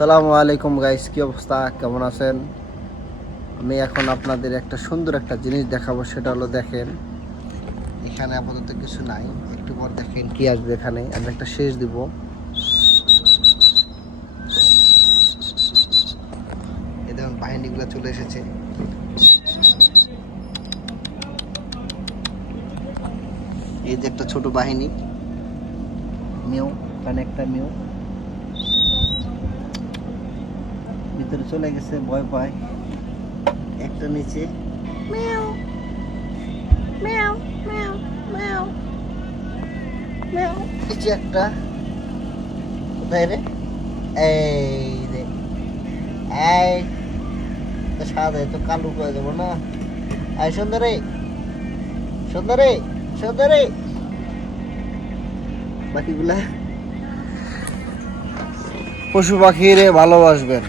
আসসালামু আলাইকুম গাইস, কি অবস্থা, কেমন আছেন? আমি এখন আপনাদের একটা সুন্দর একটা জিনিস দেখাবো। সেটা হলো, দেখেন এখানে আপাতত কিছু নাই, একটু পর দেখেন কি আসবে। এখানে আমি একটা শেষ দিব। এই দেখুন বাহিনীগুলো চলে এসেছে। এই যে একটা ছোট বাহিনী, মিউ, এখানে একটা মিউ ভিতরে চলে গেছে, ভয় পায়। একটা নিচে mu mu mu mu mu, নিচে একটা। কোথায় রে? এই রে, এই তো সাদা, তো কালো করে দেবো না। এই সুন্দরী, সুন্দরী, সুন্দরী। বাকিগুলা পশু পাখিরে ভালোবাসবেন।